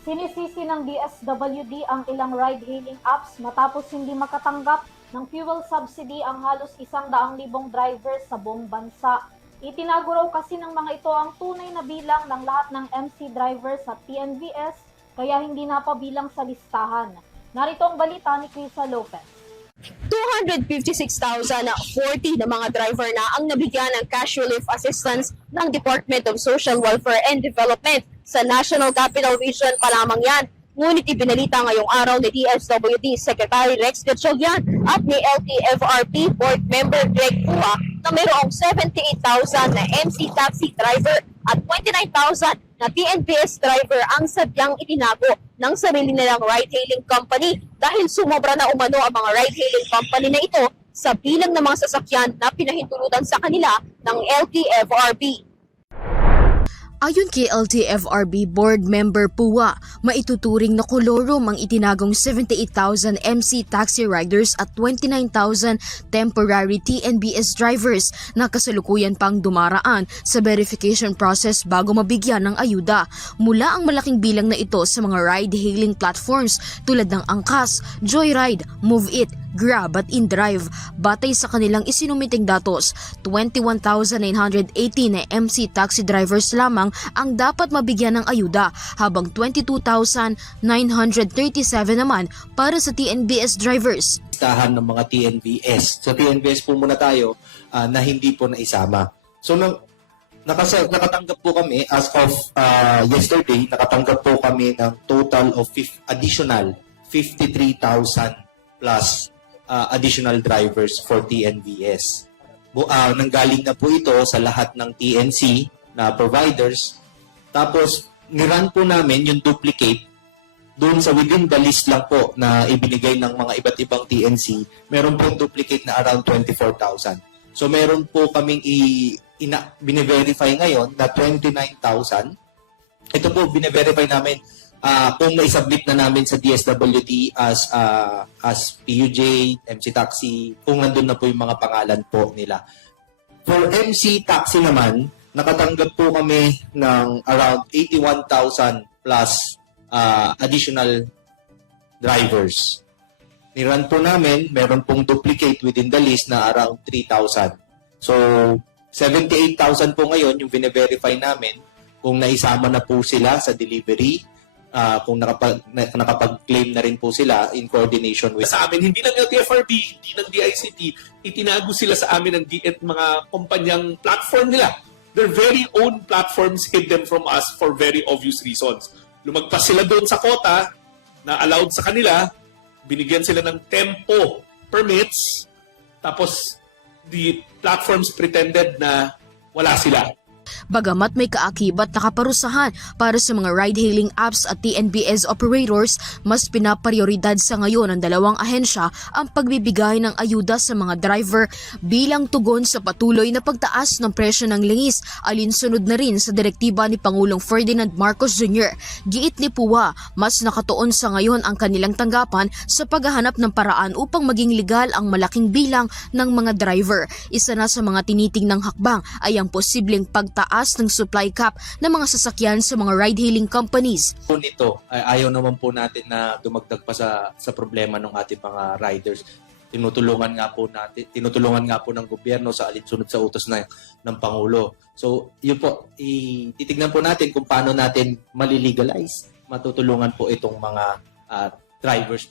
Sinisisi ng DSWD ang ilang ride-hailing apps matapos hindi makatanggap ng fuel subsidy ang halos 100,000 drivers sa buong bansa. Itinago raw kasi ng mga ito ang tunay na bilang ng lahat ng MC drivers sa TNVS kaya hindi napabilang sa listahan. Narito ang balita ni Crisa Lopez. 256,040 na mga driver na ang nabigyan ng cash relief assistance ng Department of Social Welfare and Development. Sa National Capital Region pa lamang yan. Ngunit ibinalita ngayong araw ni DSWD Secretary Rex Gatchalian at ni LTFRB Board Member Greg Pua na mayroong 78,000 na MC taxi driver at 29,000 na TNVS driver ang sadyang itinago ng sarili nilang ride-hailing company dahil sumobra na umano ang mga ride-hailing company na ito sa bilang ng mga sasakyan na pinahintulutan sa kanila ng LTFRB. Ayon kay LTFRB Board Member Pua, maituturing na kolorum ang itinagong 78,000 MC taxi riders at 29,000 temporary TNBS drivers na kasalukuyan pang dumaraan sa verification process bago mabigyan ng ayuda. Mula ang malaking bilang na ito sa mga ride-hailing platforms tulad ng Angkas, Joyride, Move It, Grab at InDrive. Batay sa kanilang isinumiting datos, 21,980 na MC taxi drivers lamang ang dapat mabigyan ng ayuda habang 22,937 naman para sa TNBS drivers. Listahan ng mga TNVS. Sa TNVS po muna tayo na hindi po naisama. So nakatanggap po kami as of yesterday, nakatanggap po kami ng total of additional 53,000 plus additional drivers for TNVS. Nanggaling na po ito sa lahat ng TNC na providers. Tapos, niran po namin yung duplicate doon sa within the list lang po na ibinigay ng mga iba't ibang TNC. Meron pong duplicate na around 24,000. So, meron po kaming bine-verify ngayon na 29,000. Ito po, bine-verify namin kung na-submit na namin sa DSWD as PUJ, MC Taxi, kung nandun na po yung mga pangalan po nila. For MC Taxi naman, nakatanggap po kami ng around 81,000 plus additional drivers. Niran po namin, meron pong duplicate within the list na around 3,000. So, 78,000 po ngayon yung bine-verify namin kung naisama na po sila sa delivery. Kung nakapag-claim na rin po sila in coordination with... Sa amin, hindi ng LTFRB, hindi ng DICT, itinago sila sa amin ng mga kumpanyang platform nila. Their very own platforms hid them from us for very obvious reasons. Lumagpas sila doon sa quota na allowed sa kanila, binigyan sila ng tempo permits, tapos the platforms pretended na wala sila. Bagamat may kaakibat na kaparusahan para sa mga ride-hailing apps at TNBS operators, mas pinaprioridad sa ngayon ng dalawang ahensya ang pagbibigay ng ayuda sa mga driver bilang tugon sa patuloy na pagtaas ng presyo ng lingis, alinsunod na rin sa direktiba ni Pangulong Ferdinand Marcos Jr. Giit ni Pua, mas nakatuon sa ngayon ang kanilang tanggapan sa paghahanap ng paraan upang maging legal ang malaking bilang ng mga driver. Isa na sa mga tinitingnang hakbang ay ang posibleng pagtaas ng supply cap ng mga sasakyan sa mga ride-hailing companies. Nito, ayaw naman po natin na dumagdag pa sa problema ng ating mga riders. Tinutulungan nga po ng gobyerno sa alinsunod sa utos ng Pangulo. So, yun po, titignan po natin kung paano natin malilegalize. Matutulungan po itong mga drivers.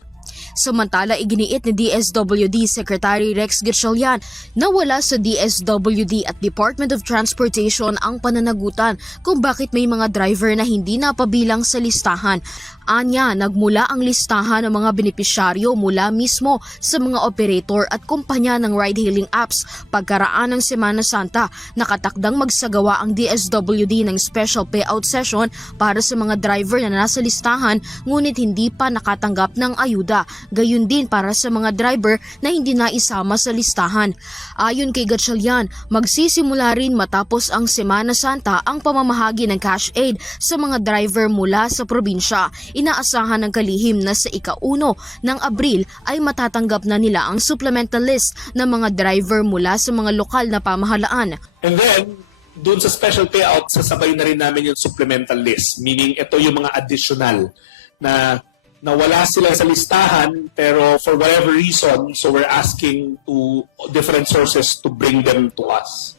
Samantala, iginiit ni DSWD Secretary Rex Gatchalian na wala sa DSWD at Department of Transportation ang pananagutan kung bakit may mga driver na hindi napabilang sa listahan. Anya, nagmula ang listahan ng mga benepisyaryo mula mismo sa mga operator at kumpanya ng ride-hailing apps. Pagkaraan ng Semana Santa, nakatakdang magsagawa ang DSWD ng special payout session para sa mga driver na nasa listahan ngunit hindi pa nakatanggap ng ayuda. Gayun din para sa mga driver na hindi naisama sa listahan. Ayon kay Gatchalian, magsisimula rin matapos ang Semana Santa ang pamamahagi ng cash aid sa mga driver mula sa probinsya. Inaasahan ng kalihim na sa ika-1 ng Abril ay matatanggap na nila ang supplemental list ng mga driver mula sa mga lokal na pamahalaan. And then, doon sa special payout, sasabay na rin namin yung supplemental list. Meaning, ito yung mga additional na wala sila sa listahan, pero for whatever reason, so we're asking to different sources to bring them to us.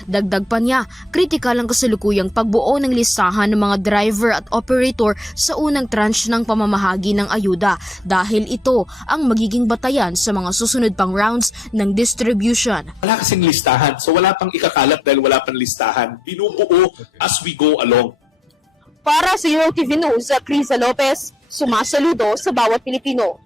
Dagdag pa niya, kritikal ang kasalukuyang pagbuo ng listahan ng mga driver at operator sa unang tranche ng pamamahagi ng ayuda dahil ito ang magiging batayan sa mga susunod pang rounds ng distribution. Wala kasing listahan, so wala pang ikakalat dahil wala pang listahan. Binubuo as we go along. Para sa EuroTV News, Criza Lopez, sumasaludo sa bawat Pilipino.